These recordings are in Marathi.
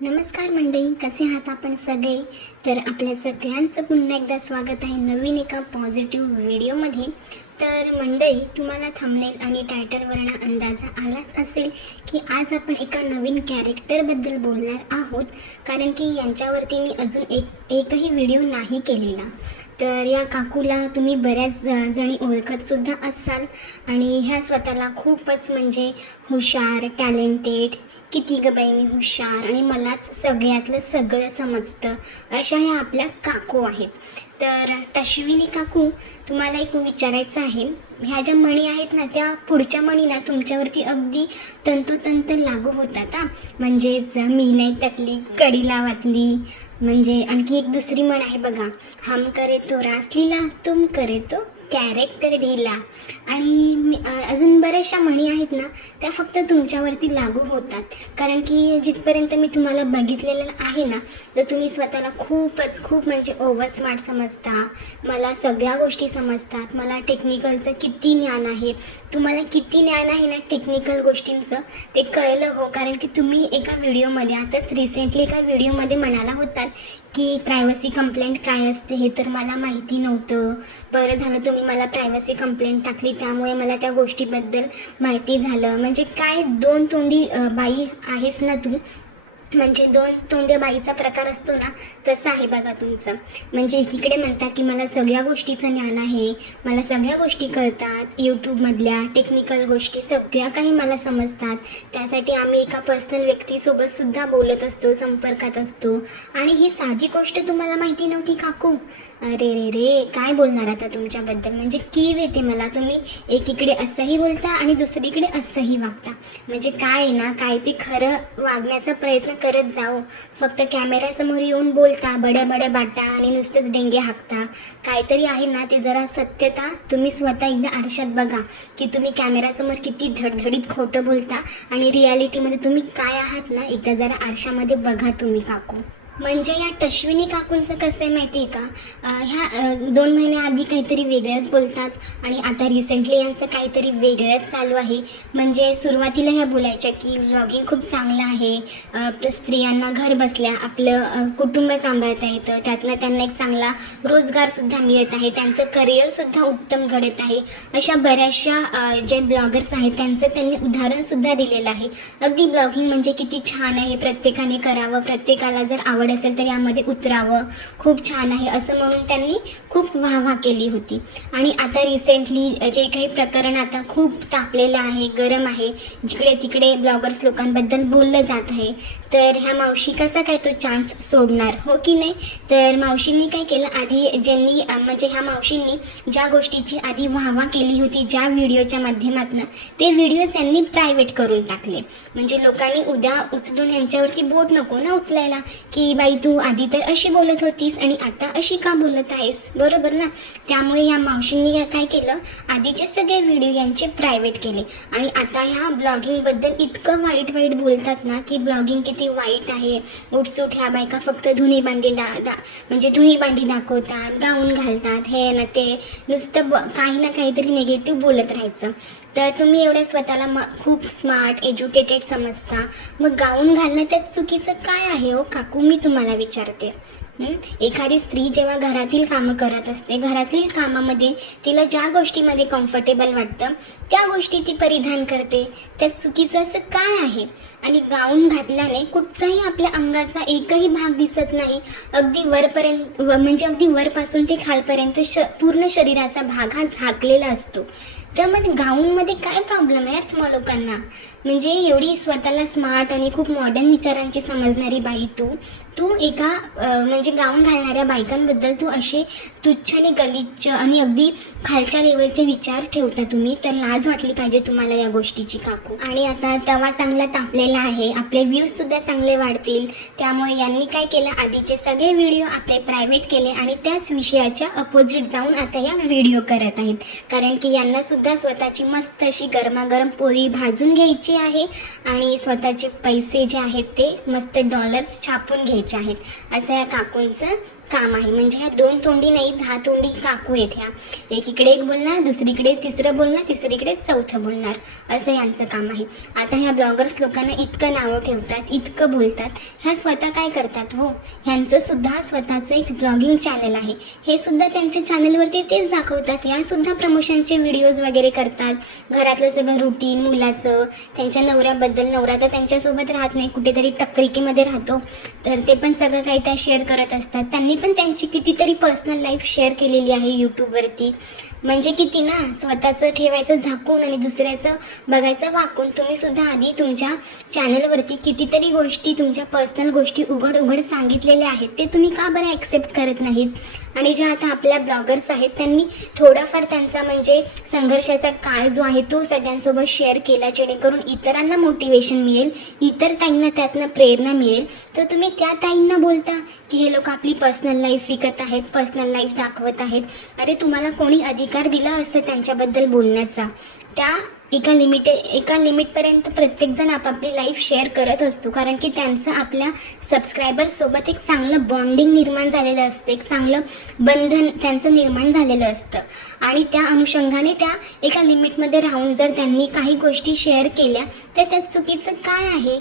नमस्कार मंडळी, कसे आहात आपण सगळे? तर आपल्या सगळ्यांचं पुन्हा एकदा स्वागत आहे नवीन एका पॉझिटिव्ह व्हिडिओमध्ये. तर मंडळी, तुम्हाला थंबनेल आणि टायटलवरनं अंदाजा आलाच असेल की आज आपण एका नवीन कॅरेक्टरबद्दल बोलणार आहोत, कारण की यांच्यावरती मी अजून एकही व्हिडिओ नाही केलेला. तर या काकूला तुम्ही बऱ्याच जणी ओळखतसुद्धा असाल आणि ह्या स्वतःला खूपच म्हणजे हुशार, टॅलेंटेड, किती गं बाई मी हुशार आणि मलाच सगळ्यातलं सगळं समजतं, अशा ह्या आपल्या काकू आहेत. तर अश्विनी काकू, तुम्हाला एक विचारायचं आहे, ह्या ज्या म्हणी आहेत ना, त्या पुढच्या म्हणी ना तुमच्यावरती अगदी तंतोतंत लागू होतात हां. म्हणजेच मी नाही तकली कडीला वाचली. म्हणजे आणखी एक दुसरी म्हण आहे बघा, हम करे तो रासलीला, तुम करे तो कॅरेक्टर ढीला. आणि अजून बऱ्याचशा म्हणी आहेत ना, त्या फक्त तुमच्यावरती लागू होतात, कारण की जिथपर्यंत मी तुम्हाला बघितलेलं आहे ना, तर तुम्ही स्वतःला खूप म्हणजे ओव्हर स्मार्ट समजता. मला सगळ्या गोष्टी समजतात, मला टेक्निकलचं किती ज्ञान आहे, तुम्हाला किती ज्ञान आहे ना टेक्निकल गोष्टींचं ते कळलं हो. कारण की तुम्ही एका व्हिडिओमध्ये, आताच रिसेंटली एका व्हिडिओमध्ये म्हणाला होतात की प्रायव्हसी कंप्लेंट काय असते हे तर मला माहिती नव्हतं. बरं झालं तुम्ही मला प्रायव्हसी कंप्लेंट टाकली, त्यामुळे मला त्या गोष्टीबद्दल माहिती झालं. म्हणजे काय दोन तोंडी बाई आहेस ना तू, म्हणजे दोन तोंड्या बाईचा प्रकार असतो ना, तसं आहे बघा तुमचं. म्हणजे एकीकडे म्हणता की मला सगळ्या गोष्टीचं ज्ञान आहे, मला सगळ्या गोष्टी कळतात, यूट्यूबमधल्या टेक्निकल गोष्टी सगळ्या काही मला समजतात, त्यासाठी आम्ही एका पर्सनल व्यक्तीसोबतसुद्धा बोलत असतो, संपर्कात असतो, आणि ही साधी गोष्ट तुम्हाला माहिती नव्हती काकू? अरे रे रे, काय बोलणार आता तुमच्याबद्दल. म्हणजे कीव येते मला. तुम्ही एकीकडे असंही बोलता आणि दुसरीकडे असंही वागता. म्हणजे काय आहे ना, काय ते खरं वागण्याचा प्रयत्न करत जाओ. फक्त कॅमेऱ्यासमोर येऊन बोलता बड्या बाटा आणि नुसतेच डेंगे हाकता. काहीतरी आहे ना, ते जरा सत्यता तुम्ही स्वतः एकदा आरशात बघा की तुम्ही कॅमेऱ्यासमोर किती धडधडीत खोटं बोलता आणि रियालिटीमध्ये तुम्ही काय आहात ना, एकदा जरा आरशामध्ये बघा तुम्ही काकू. म्हणजे या अश्विनी काकूंचं कसं आहे माहिती आहे का, ह्या 2 महिन्याआधी काहीतरी वेगळंच बोलतात आणि आता रिसेंटली यांचं काहीतरी वेगळंच चालू आहे. म्हणजे सुरुवातीला ह्या बोलायच्या की व्लॉगिंग खूप चांगलं आहे, स्त्रियांना घर बसल्या आपलं कुटुंब सांभाळता येतं, त्यातनं त्यांना एक चांगला रोजगारसुद्धा मिळत आहे, त्यांचं करिअरसुद्धा उत्तम घडत आहे. अशा बऱ्याचशा जे ब्लॉगर्स आहेत त्यांचं त्यांनी उदाहरणसुद्धा दिलेलं आहे. अगदी ब्लॉगिंग म्हणजे किती छान आहे, प्रत्येकाने करावं, प्रत्येकाला जर आवड असेल तर यामध्ये उतरावं, खूप छान आहे असं म्हणून त्यांनी खूप वाहवा केली होती. आणि आता रिसेंटली जे काही प्रकरण आता खूप तापलेलं आहे, गरम आहे, जिकडे तिकडे ब्लॉगर्स लोकांबद्दल बोललं जात आहे, तर ह्या मावशी कसा काय तो चान्स सोडणार, हो की नाही? तर मावशींनी काय केलं, आधी ज्यांनी म्हणजे ह्या मावशींनी ज्या गोष्टीची आधी वाहवा केली होती ज्या व्हिडिओच्या माध्यमातून, ते व्हिडिओज यांनी प्रायव्हेट करून टाकले. म्हणजे लोकांनी उद्या उचलून यांच्यावरती बोट नको ना उचलायला की बाई तू आधी तर अशी बोलत होतीस आणि आता अशी का बोलत आहेस, बरोबर ना? त्यामुळे ह्या मावशींनी काय केलं, आधीचे सगळे व्हिडिओ यांचे प्रायव्हेट केले आणि आता ह्या ब्लॉगिंगबद्दल इतकं वाईट बोलतात ना की ब्लॉगिंग किती वाईट आहे, उठसूट ह्या बायका फक्त धुणी भांडी दाखवतात, गाऊन घालतात, हे ना ते, नुसतं काही ना काहीतरी निगेटिव्ह बोलत राहायचं. तर तुम्ही एवढ्या स्वतःला खूप स्मार्ट, एज्युकेटेड समजता, मग गाऊन घालणं त्यात चुकीचं काय आहे हो काकू, मी तुम्हाला विचारते. एखादी स्त्री जेव्हा घरातील कामं करत असते, घरातील कामामध्ये तिला ज्या गोष्टीमध्ये कम्फर्टेबल वाटतं त्या गोष्टी ती परिधान करते, त्यात चुकीचं असं काय आहे? आणि गाऊन घातल्याने कुठचाही आपल्या अंगाचा एकही भाग दिसत नाही, अगदी वरपर्यंत, म्हणजे अगदी वरपासून ते खालपर्यंत पूर्ण शरीराचा भाग हा झाकलेला असतो. त्यामध्ये गाऊनमध्ये काय प्रॉब्लेम आहे यार तुम्हा लोकांना? म्हणजे एवढी स्वतःला स्मार्ट आणि खूप मॉडर्न विचारांची समजणारी बाई तू एका म्हणजे गाऊन घालणाऱ्या बायकांबद्दल तू असे तुच्छ आणि गलिच्छ आणि अगदी खालच्या लेवलचे विचार ठेवता तुम्ही, तर लाज वाटली पाहिजे तुम्हाला या गोष्टीची काकू. आणि आता तवा चांगला तापलेला आहे, आपले व्ह्यूजसुद्धा चांगले वाढतील, त्यामुळे यांनी काय केलं, आधीचे सगळे व्हिडिओ आपले प्रायव्हेट केले आणि त्याच विषयाच्या अपोजिट जाऊन आता या व्हिडिओ करत आहेत, कारण की यांनासुद्धा स्वतःची मस्त अशी गरमागरम पोळी भाजून घ्यायची आहे आणि स्वतःचे पैसे जे आहेत ते मस्त डॉलर्स छापून घ्यायचे आहेत, असं या काकूंचं काम आहे. म्हणजे ह्या 2 तोंडी नाही 10 तोंडी काकू आहेत ह्या. एकीकडे एक बोलणार, दुसरीकडे तिसरं बोलणार, तिसरीकडे चौथं बोलणार, असं यांचं काम आहे. आता ह्या ब्लॉगर्स लोकांना इतकं नावं ठेवतात, इतकं बोलतात. ह्या स्वतः काय करतात हो, ह्यांचं सुद्धा स्वतःचं एक ब्लॉगिंग चॅनल आहे. हे सुद्धा त्यांच्या चॅनलवरती तेच दाखवतात. यासुद्धा प्रमोशनचे व्हिडिओज वगैरे करतात. घरातलं सगळं रुटीन, मुलाचं, त्यांच्या नवऱ्याबद्दल. नवरा तर त्यांच्यासोबत राहत नाही, कुठेतरी टक्करिकीमध्ये राहतो, तर ते पण सगळं काही त्या शेअर करत असतात. त्यांनी पण त्यांची कितीतरी पर्सनल लाईफ शेअर केलेली आहे यूट्यूबवरती. म्हणजे किती ना, स्वतःचं ठेवायचं झाकून आणि दुसऱ्याचं बघायचं वाकून. तुम्ही सुद्धा आधी तुमच्या चॅनलवरती कितीतरी गोष्टी, तुमच्या पर्सनल गोष्टी उघड उघड सांगितलेल्या आहेत. ते तुम्ही का बरं ॲक्सेप्ट करत नाहीत? आणि ज्या आता आपल्या ब्लॉगर्स आहेत त्यांनी थोडाफार त्यांचा म्हणजे संघर्षाचा काळ जो आहे तो सगळ्यांसोबत शेअर केला, जेणेकरून इतरांना मोटिवेशन मिळेल, इतर ताईंना त्यातनं प्रेरणा मिळेल. तर तुम्ही त्या ताईंना बोलता की हे लोक आपली पर्सनल लाईफ विकत आहेत, पर्सनल लाईफ दाखवत आहेत. अरे तुम्हाला कोणी अधिकार दिला असतं त्यांच्याबद्दल बोलण्याचा? त्या एका लिमिटपर्यंत प्रत्येकजण आपापली लाईफ शेअर करत असतो, कारण की त्यांचं आपल्या सबस्क्रायबरसोबत एक चांगलं बॉन्डिंग निर्माण झालेलं असतं, एक चांगलं बंधन त्यांचं निर्माण झालेलं असतं. आणि त्या अनुषंगाने त्या एका लिमिटमध्ये राहून जर त्यांनी काही गोष्टी शेअर केल्या तर त्यात चुकीचं काय आहे?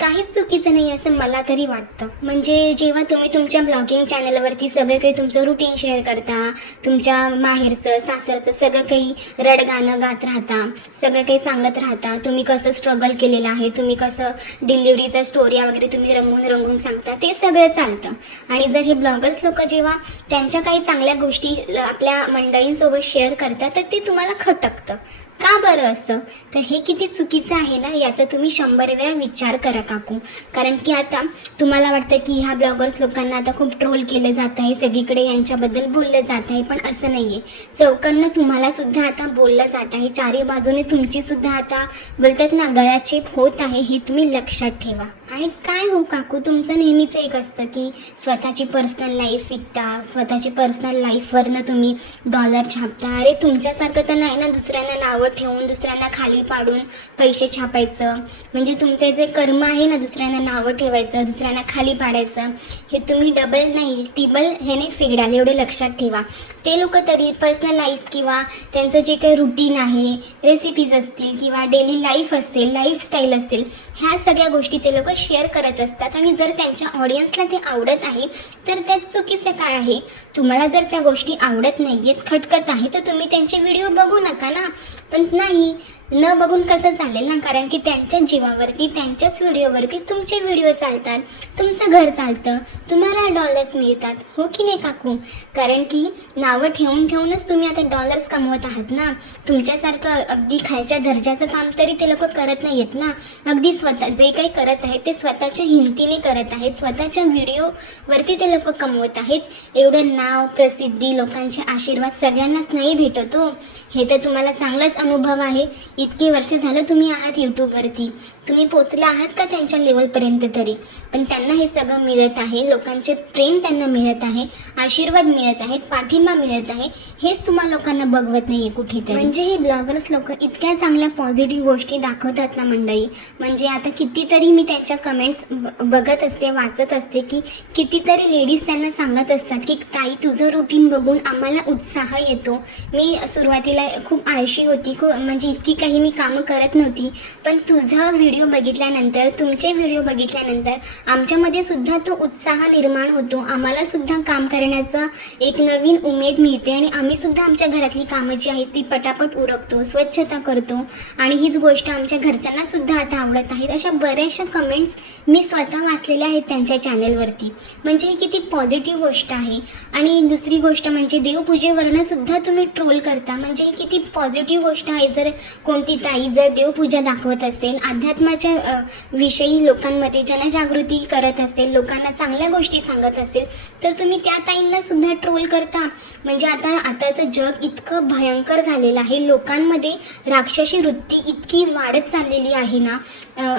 काहीच चुकीचं नाही असं मला तरी वाटतं. म्हणजे जेव्हा तुम्ही तुमच्या ब्लॉगिंग चॅनलवरती सगळं काही तुमचं रुटीन शेअर करता, तुमच्या माहेरचं सासरचं सगळं काही रडगाणं गात राहता, सगळं काही सांगत राहता, तुम्ही कसं स्ट्रगल केलेलं आहे, तुम्ही कसं डिलिव्हरीचा स्टोऱ्या वगैरे तुम्ही रंगून सांगता, ते सगळं चालतं. आणि जर हे ब्लॉगर्स लोक जेव्हा त्यांच्या काही चांगल्या गोष्टी आपल्या मंडळींसोबत शेअर करतात तर ते तुम्हाला खटकतं. का बरं असं? तर हे किती चुकीचं आहे ना, याचा तुम्ही 100 वेळा विचार करा काकू. कारण की आता तुम्हाला वाटतं की ह्या ब्लॉगर्स लोकांना आता खूप ट्रोल केलं जात आहे, सगळीकडे यांच्याबद्दल बोललं जात आहे, पण असं नाही आहे. चौकडनं तुम्हाला सुद्धा आता बोललं जात आहे, चारी बाजूने तुमची सुद्धा आता बोलतात ना गळाचेप होत आहे, हे तुम्ही लक्षात ठेवा. आणि काय हो काकू, तुमचं नेहमीच एक असतं की स्वतःची पर्सनल लाईफ विकता, स्वतःची पर्सनल लाईफवरनं तुम्ही डॉलर छापता. अरे तुमच्यासारखं तर नाही ना दुसऱ्यांना नावं ठेवून, दुसऱ्यांना खाली पाडून पैसे छापायचं. म्हणजे तुमचे जे कर्म आहे ना, दुसऱ्यांना नावं ठेवायचं, दुसऱ्यांना खाली पाडायचं, हे तुम्ही डबल नाही टिबल ह्याने फेडाल, एवढे लक्षात ठेवा. ते लोक तरी पर्सनल लाईफ किंवा त्यांचं जे काही रुटीन आहे, रेसिपीज असतील किंवा डेली लाईफ असेल, लाईफस्टाईल असेल, ह्या सगळ्या गोष्टी ते लोक शेअर करत असतात. आणि जर त्यांच्या ऑडियन्सला ते आवडत आहे तर त्यात चुकीचं काय आहे? तुम्हाला जर त्या गोष्टी आवडत नाही आहेत, खटकत आहे, तर तुम्ही त्यांचे व्हिडिओ बघू नका ना. पण नाही, न बघून कसं चालेल ना, कारण की त्यांच्या जीवावरती, त्यांच्याच व्हिडिओवरती तुमचे व्हिडिओ चालतात, तुमचं घर चालतं, तुम्हाला डॉलर्स मिळतात, हो की नाही काकू? कारण की नावं ठेवूनच तुम्ही आता डॉलर्स कमवत आहात ना. तुमच्यासारखं अगदी खालच्या दर्जाचं काम तरी ते लोक करत नाही आहेत ना. अगदी स्वतः जे काही करत आहेत ते स्वतःच्या हिमतीने करत आहेत, स्वतःच्या व्हिडिओवरती ते लोक कमवत आहेत. एवढं नाव, प्रसिद्धी, लोकांचे आशीर्वाद सगळ्यांनाच नाही भेटत हो. हे तर तुम्हाला चांगलाच अनुभव आहे. इतके वर्ष झालं तुम्ही आहात यूट्यूबवरती, तुम्ही पोचला आहात का त्यांच्या लेवलपर्यंत तरी? पण त्यांना हे सगळं मिळत आहे, लोकांचे प्रेम त्यांना मिळत आहे, आशीर्वाद मिळत आहेत, पाठिंबा मिळत आहे. हेच तुम्हा लोकांना बघवत नाही आहे कुठेतरी. म्हणजे हे ब्लॉगर्स लोक इतक्या चांगल्या पॉझिटिव्ह गोष्टी दाखवतात ना मंडळी. म्हणजे आता कितीतरी मी त्यांच्या कमेंट्स बघत असते, वाचत असते की कितीतरी लेडीज त्यांना सांगत असतात की ताई तुझं रुटीन बघून आम्हाला उत्साह येतो. मी सुरुवातीला खूप आळशी होती, म्हणजे इतकी काही मी कामं करत नव्हती, पण तुझा व्हिडिओ बघितल्यानंतर, तुमचे व्हिडिओ बघितल्यानंतर आमच्यामध्ये सुद्धा तो उत्साह निर्माण होतो. आम्हाला सुद्धा काम करण्याचा एक नवीन उमेद मिळते आणि आम्ही सुद्धा आमच्या घरातली कामं जी आहेत ती पटापट उरकतो, स्वच्छता करतो आणि हीच गोष्ट आमच्या घरच्यांना सुद्धा आता आवडत आहेत. अशा बऱ्याचशा कमेंट्स मी स्वतः वाचलेल्या आहेत त्यांच्या चॅनलवरती. म्हणजे ही किती पॉझिटिव्ह गोष्ट आहे. आणि दुसरी गोष्ट म्हणजे देवपूजेवरनं सुद्धा तुम्ही ट्रोल करता. म्हणजे ही किती पॉझिटिव्ह गोष्ट आहे. जर कोणती ताई जर देवपूजा दाखवत असेल, अध्यात्माच्या विषयी लोकांमध्ये जनजागृती करत असेल, लोकांना चांगल्या गोष्टी सांगत असेल, तर तुम्ही त्या ताईंना सुद्धा ट्रोल करता. म्हणजे आताचं जग इतकं भयंकर झालेलं आहे, लोकांमध्ये राक्षसी वृत्ती इतकी वाढत चाललेली आहे ना,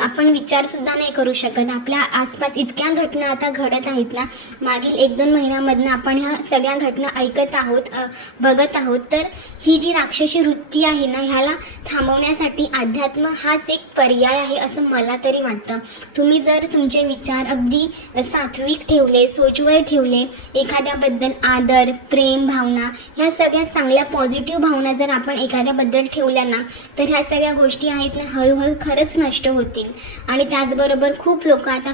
आपण विचारसुद्धा नाही करू शकत. आपल्या आसपास इतक्या घटना आता घडत आहेत ना, मागील 1-2 महिन्यामधनं आपण ह्या सगळ्या घटना ऐकत आहोत, बघत आहोत. तर ही जी राक्षसी वृत्ती आहे ना, ह्याला थांबवण्यासाठी अध्यात्म हाच एक पर्याय आहे आहे असं मला तरी वाटतं. तुम्ही जर तुमचे विचार अगदी सात्विक ठेवले, सोजवळ ठेवले, एखाद्याबद्दल आदर, प्रेम भावना, ह्या सगळ्या चांगल्या पॉझिटिव्ह भावना जर आपण एखाद्याबद्दल ठेवल्या ना, तर ह्या सगळ्या गोष्टी आहेत ना हळूहळू खरंच नष्ट होतील. आणि त्याचबरोबर खूप लोक आता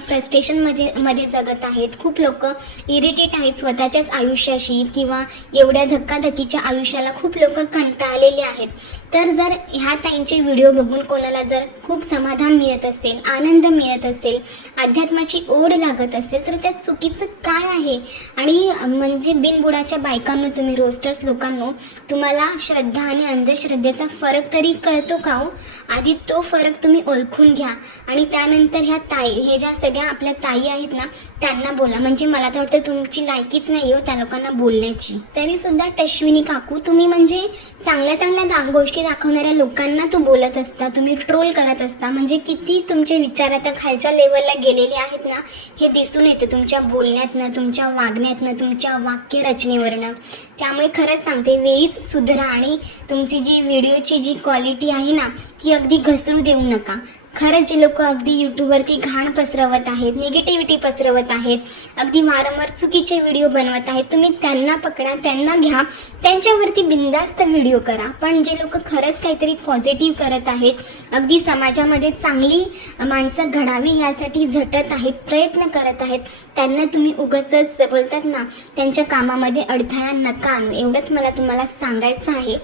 मध्ये जगत आहेत. खूप लोक इरिटेट आहेत स्वतःच्याच आयुष्याशी किंवा एवढ्या धक्काधक्कीच्या आयुष्याला खूप लोक कंटाळलेले आहेत. तर जर ह्या ताईंचे व्हिडिओ बघून कोणाला जर खूप समाधान मिळत असेल, आनंद मिळत असेल, अध्यात्माची ओढ लागत असेल, तर त्यात चुकीचं काय आहे? आणि म्हणजे बिनबुडाच्या बायकांनो, तुम्ही रोस्टर्स लोकांनो, तुम्हाला श्रद्धा आणि अंधश्रद्धेचा फरक तरी कळतो का हो? आधी तो फरक तुम्ही ओळखून घ्या आणि त्यानंतर ह्या ताई, हे ज्या सगळ्या आपल्या ताई आहेत ना, त्यांना बोला. म्हणजे मला तर वाटतं तुमची लायकीच नाही हो त्या लोकांना बोलण्याची. तरीसुद्धा अश्विनी काकू, तुम्ही म्हणजे चांगल्या चांगल्या गोष्टी दाखवणाऱ्या लोकांना तू बोलत असता, तुम्ही ट्रोल करत असता. म्हणजे किती तुमचे विचार आता खालच्या लेवलला गेलेले आहेत ना, हे दिसून येतं तुमच्या बोलण्यातनं, तुमच्या वागण्यातनं, तुमच्या वाक्यरचनेवरनं. त्यामुळे खरंच सांगते, वेळीच सुधरा आणि तुमची जी व्हिडिओची जी क्वालिटी आहे ना, ती अगदी घसरू देऊ नका. खरंच जे लोक अगदी यूट्यूबवरती घाण पसरवत आहेत, निगेटिव्हिटी पसरवत आहेत, अगदी वारंवार चुकीचे व्हिडिओ बनवत आहेत, तुम्ही त्यांना पकडा, त्यांना घ्या, त्यांच्यावरती बिनधास्त व्हिडिओ करा. पण जे लोक खरंच काहीतरी पॉझिटिव्ह करत आहेत, अगदी समाजामध्ये चांगली माणसं घडावी यासाठी झटत आहेत, प्रयत्न करत आहेत, त्यांना तुम्ही उगाचच बोलतात ना, त्यांच्या कामामध्ये अडथळा नका आणू. एवढंच मला तुम्हाला सांगायचं आहे.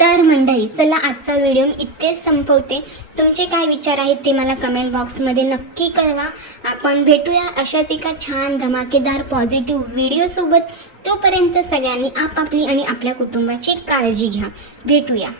तर मंडळी, चला आजचा व्हिडिओ इथेच संपवते. तुमचे काय विचार आहेत ते मला कमेंट बॉक्समध्ये नक्की कळवा. आपण भेटूया अशाच एका छान धमाकेदार पॉझिटिव्ह व्हिडिओसोबत. तोपर्यंत सगळ्यांनी आपापली आणि आपल्या कुटुंबाची काळजी घ्या. भेटूया.